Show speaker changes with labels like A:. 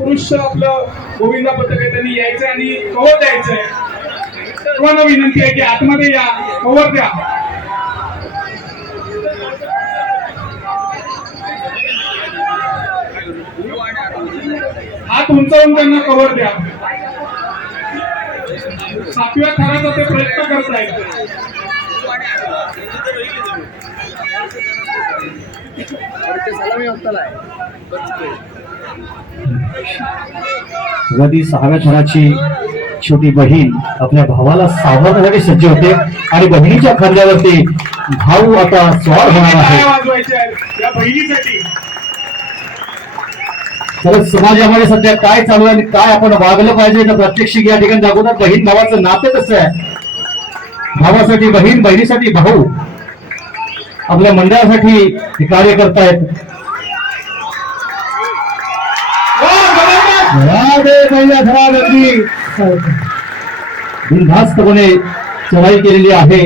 A: पुरुष आपलं गोविंदा पथक आहे त्यांनी यायचं आणि कवर द्यायचंय. सर्वांना विनंती आहे की आतमध्ये या कवर द्या. हात उंचावून त्यांना कवर द्या. सातव्या थराचा ते प्रयत्न करत करतायत.
B: गदी सहाव्या थराची छोटी बहीण आपल्या भावाला सावरण्यासाठी सज्ज होते आणि बहिणीच्या खांद्यावरती भाऊ आता स्वार होणार आहे. तर समाजामध्ये सध्या काय चालू आहे आणि काय आपण वागलं पाहिजे तर प्रत्यक्षिक या ठिकाणी दाखवतात बहीण भावाचं नातं कसं आहे? भावासाठी बहीण बहिणीसाठी भाऊ आपल्या मंडळासाठी हे कार्य करतायत. बिनधास्तपणे चढाई केलेली आहे.